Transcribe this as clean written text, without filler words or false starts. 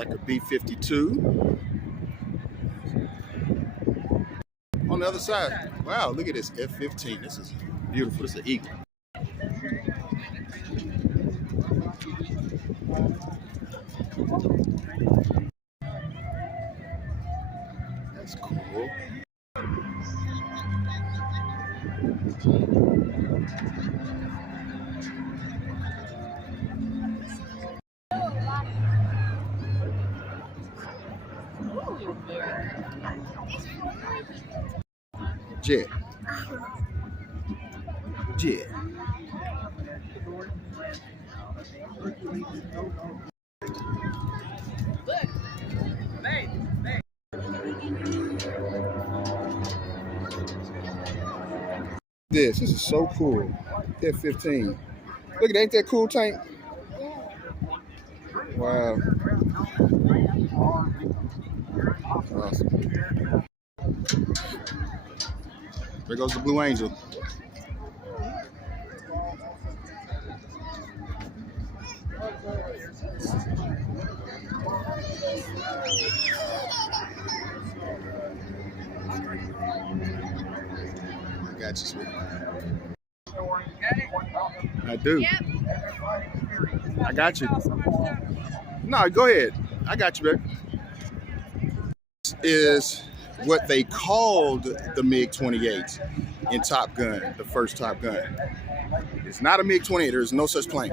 like a B-52. On the other side, wow, look at this F-15. This is beautiful. This is an Eagle. That's cool. Jet. Jet. This is so cool. F-15. Look at that, ain't that cool tank? Wow. Awesome. There goes the Blue Angel. I got you, sweetie. I do. Yep. I got you. No, go ahead. I got you, baby. This is what they called the MiG-28 in Top Gun, the first Top Gun. It's not a MiG-28. There's no such plane.